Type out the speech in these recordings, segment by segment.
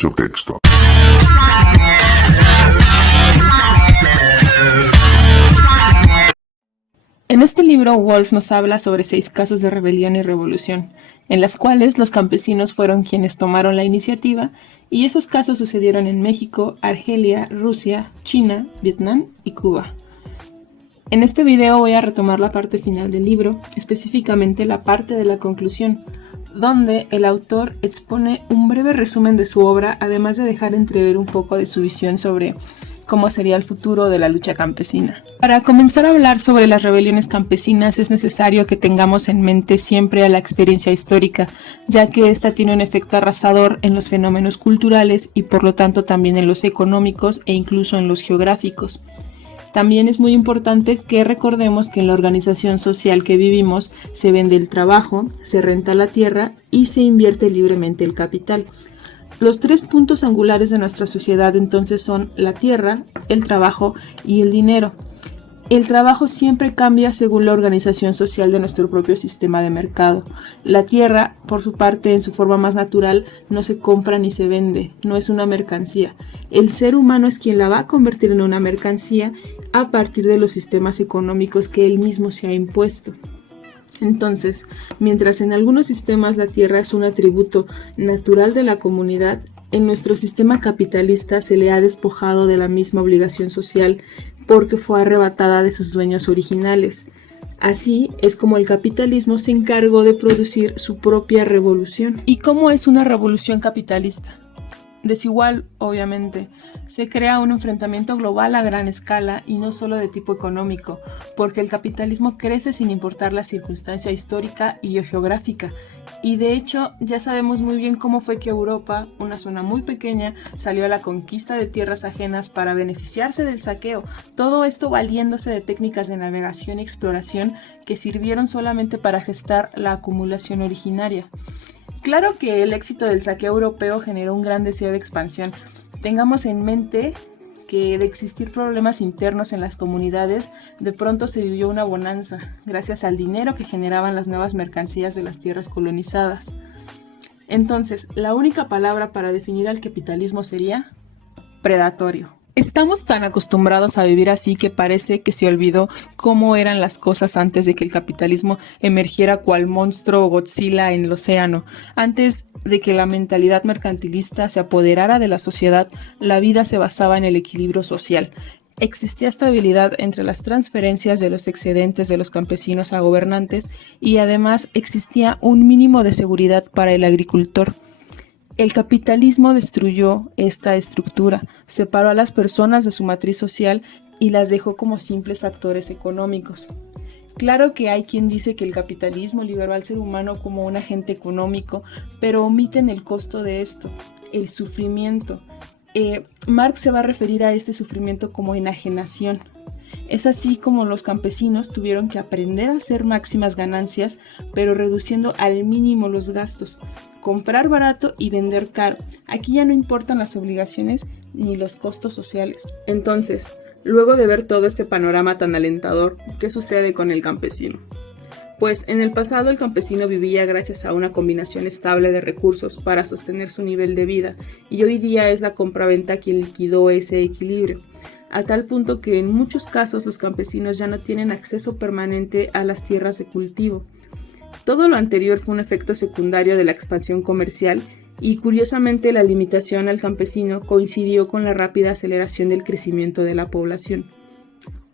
Mucho texto. En este libro, Wolf nos habla sobre 6 casos de rebelión y revolución, en las cuales los campesinos fueron quienes tomaron la iniciativa, y esos casos sucedieron en México, Argelia, Rusia, China, Vietnam y Cuba. En este video voy a retomar la parte final del libro, específicamente la parte de la conclusión, donde el autor expone un breve resumen de su obra, además de dejar entrever un poco de su visión sobre cómo sería el futuro de la lucha campesina. Para comenzar a hablar sobre las rebeliones campesinas es necesario que tengamos en mente siempre a la experiencia histórica, ya que esta tiene un efecto arrasador en los fenómenos culturales y por lo tanto también en los económicos e incluso en los geográficos. También es muy importante que recordemos que en la organización social que vivimos se vende el trabajo, se renta la tierra y se invierte libremente el capital. Los 3 puntos angulares de nuestra sociedad entonces son la tierra, el trabajo y el dinero. El trabajo siempre cambia según la organización social de nuestro propio sistema de mercado. La tierra, por su parte, en su forma más natural, no se compra ni se vende, no es una mercancía. El ser humano es quien la va a convertir en una mercancía a partir de los sistemas económicos que él mismo se ha impuesto. Entonces, mientras en algunos sistemas la tierra es un atributo natural de la comunidad, en nuestro sistema capitalista se le ha despojado de la misma obligación social porque fue arrebatada de sus dueños originales. Así es como el capitalismo se encargó de producir su propia revolución. ¿Y cómo es una revolución capitalista? Desigual, obviamente. Se crea un enfrentamiento global a gran escala y no solo de tipo económico, porque el capitalismo crece sin importar la circunstancia histórica y geográfica. Y de hecho, ya sabemos muy bien cómo fue que Europa, una zona muy pequeña, salió a la conquista de tierras ajenas para beneficiarse del saqueo. Todo esto valiéndose de técnicas de navegación y exploración que sirvieron solamente para gestar la acumulación originaria. Claro que el éxito del saqueo europeo generó un gran deseo de expansión. Tengamos en mente que de existir problemas internos en las comunidades, de pronto se vivió una bonanza, gracias al dinero que generaban las nuevas mercancías de las tierras colonizadas. Entonces, la única palabra para definir al capitalismo sería predatorio. Estamos tan acostumbrados a vivir así que parece que se olvidó cómo eran las cosas antes de que el capitalismo emergiera cual monstruo Godzilla en el océano. Antes de que la mentalidad mercantilista se apoderara de la sociedad, la vida se basaba en el equilibrio social. Existía estabilidad entre las transferencias de los excedentes de los campesinos a gobernantes y además existía un mínimo de seguridad para el agricultor. El capitalismo destruyó esta estructura, separó a las personas de su matriz social y las dejó como simples actores económicos. Claro que hay quien dice que el capitalismo liberó al ser humano como un agente económico, pero omiten el costo de esto, el sufrimiento. Marx se va a referir a este sufrimiento como enajenación. Es así como los campesinos tuvieron que aprender a hacer máximas ganancias, pero reduciendo al mínimo los gastos. Comprar barato y vender caro. Aquí ya no importan las obligaciones ni los costos sociales. Entonces, luego de ver todo este panorama tan alentador, ¿qué sucede con el campesino? Pues en el pasado el campesino vivía gracias a una combinación estable de recursos para sostener su nivel de vida, y hoy día es la compraventa quien liquidó ese equilibrio, a tal punto que en muchos casos los campesinos ya no tienen acceso permanente a las tierras de cultivo. Todo lo anterior fue un efecto secundario de la expansión comercial y curiosamente la limitación al campesino coincidió con la rápida aceleración del crecimiento de la población.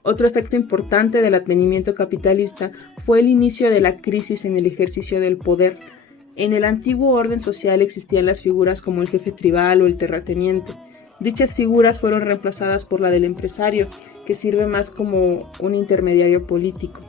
Otro efecto importante del advenimiento capitalista fue el inicio de la crisis en el ejercicio del poder. En el antiguo orden social existían las figuras como el jefe tribal o el terrateniente. Dichas figuras fueron reemplazadas por la del empresario, que sirve más como un intermediario político.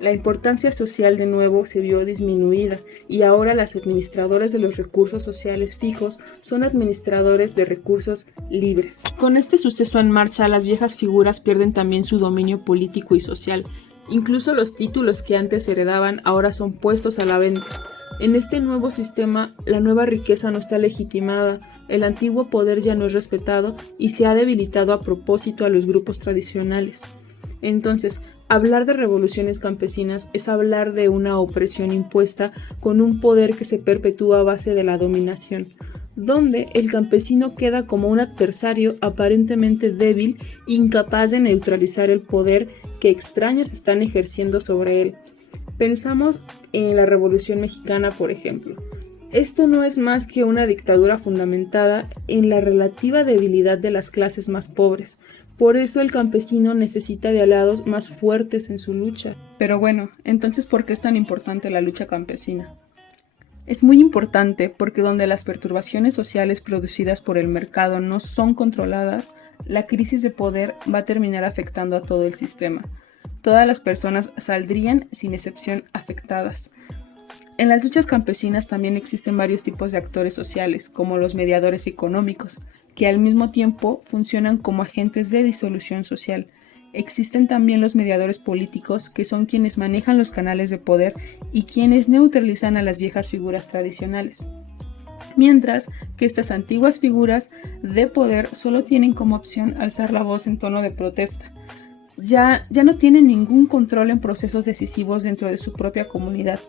La importancia social de nuevo se vio disminuida y ahora los administradores de los recursos sociales fijos son administradores de recursos libres. Con este suceso en marcha, las viejas figuras pierden también su dominio político y social. Incluso los títulos que antes heredaban ahora son puestos a la venta. En este nuevo sistema, la nueva riqueza no está legitimada, el antiguo poder ya no es respetado y se ha debilitado a propósito a los grupos tradicionales. Entonces, hablar de revoluciones campesinas es hablar de una opresión impuesta con un poder que se perpetúa a base de la dominación. donde el campesino queda como un adversario aparentemente débil, incapaz de neutralizar el poder que extraños están ejerciendo sobre él. Pensamos en la Revolución Mexicana, por ejemplo. Esto no es más que una dictadura fundamentada en la relativa debilidad de las clases más pobres. Por eso el campesino necesita de aliados más fuertes en su lucha. Pero bueno, entonces, ¿por qué es tan importante la lucha campesina? Es muy importante porque donde las perturbaciones sociales producidas por el mercado no son controladas, la crisis de poder va a terminar afectando a todo el sistema. Todas las personas saldrían sin excepción afectadas. En las luchas campesinas también existen varios tipos de actores sociales, como los mediadores económicos, que al mismo tiempo funcionan como agentes de disolución social. Existen también los mediadores políticos, que son quienes manejan los canales de poder y quienes neutralizan a las viejas figuras tradicionales. Mientras que estas antiguas figuras de poder solo tienen como opción alzar la voz en tono de protesta. Ya no tienen ningún control en procesos decisivos dentro de su propia comunidad.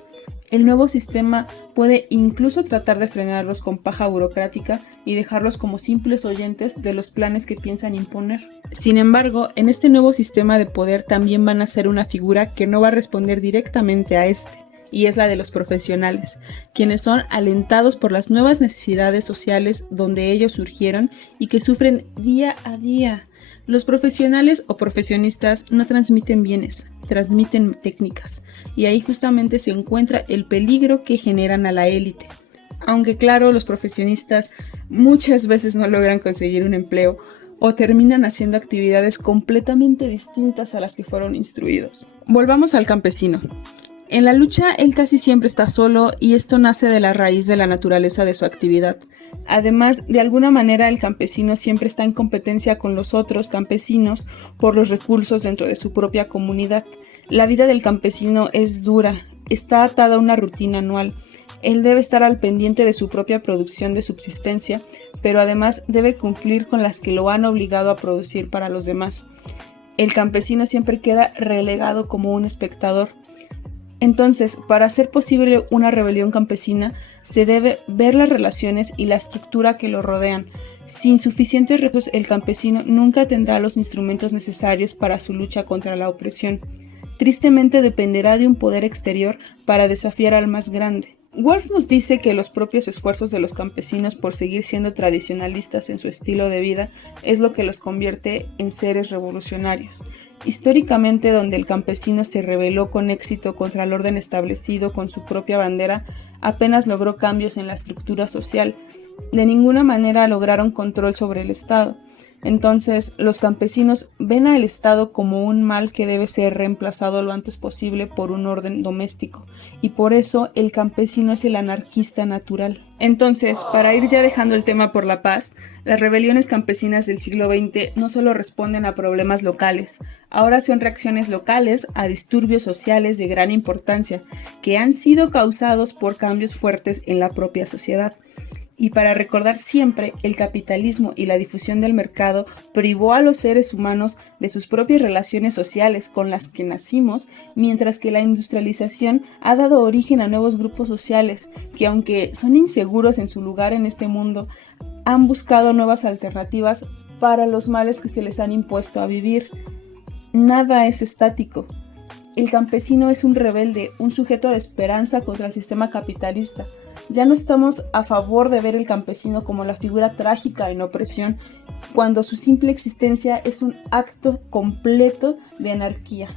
El nuevo sistema puede incluso tratar de frenarlos con paja burocrática y dejarlos como simples oyentes de los planes que piensan imponer. Sin embargo, en este nuevo sistema de poder también van a ser una figura que no va a responder directamente a este, y es la de los profesionales, quienes son alentados por las nuevas necesidades sociales donde ellos surgieron y que sufren día a día. Los profesionales o profesionistas no transmiten bienes, transmiten técnicas, y ahí justamente se encuentra el peligro que generan a la élite. Aunque claro, los profesionistas muchas veces no logran conseguir un empleo o terminan haciendo actividades completamente distintas a las que fueron instruidos. Volvamos al campesino. En la lucha, él casi siempre está solo y esto nace de la raíz de la naturaleza de su actividad. Además, de alguna manera el campesino siempre está en competencia con los otros campesinos por los recursos dentro de su propia comunidad. La vida del campesino es dura, está atada a una rutina anual. Él debe estar al pendiente de su propia producción de subsistencia, pero además debe cumplir con las que lo han obligado a producir para los demás. El campesino siempre queda relegado como un espectador. Entonces, para hacer posible una rebelión campesina, se debe ver las relaciones y la estructura que lo rodean. Sin suficientes recursos, el campesino nunca tendrá los instrumentos necesarios para su lucha contra la opresión. Tristemente dependerá de un poder exterior para desafiar al más grande. Wolf nos dice que los propios esfuerzos de los campesinos por seguir siendo tradicionalistas en su estilo de vida es lo que los convierte en seres revolucionarios. Históricamente, donde el campesino se rebeló con éxito contra el orden establecido con su propia bandera, apenas logró cambios en la estructura social. De ninguna manera lograron control sobre el Estado. Entonces, los campesinos ven al Estado como un mal que debe ser reemplazado lo antes posible por un orden doméstico, y por eso el campesino es el anarquista natural. Entonces, para ir ya dejando el tema por la paz, las rebeliones campesinas del siglo XX no solo responden a problemas locales, ahora son reacciones locales a disturbios sociales de gran importancia, que han sido causados por cambios fuertes en la propia sociedad. Y para recordar siempre, el capitalismo y la difusión del mercado privó a los seres humanos de sus propias relaciones sociales con las que nacimos, mientras que la industrialización ha dado origen a nuevos grupos sociales que, aunque son inseguros en su lugar en este mundo, han buscado nuevas alternativas para los males que se les han impuesto a vivir. Nada es estático. El campesino es un rebelde, un sujeto de esperanza contra el sistema capitalista. Ya no estamos a favor de ver el campesino como la figura trágica en opresión, cuando su simple existencia es un acto completo de anarquía.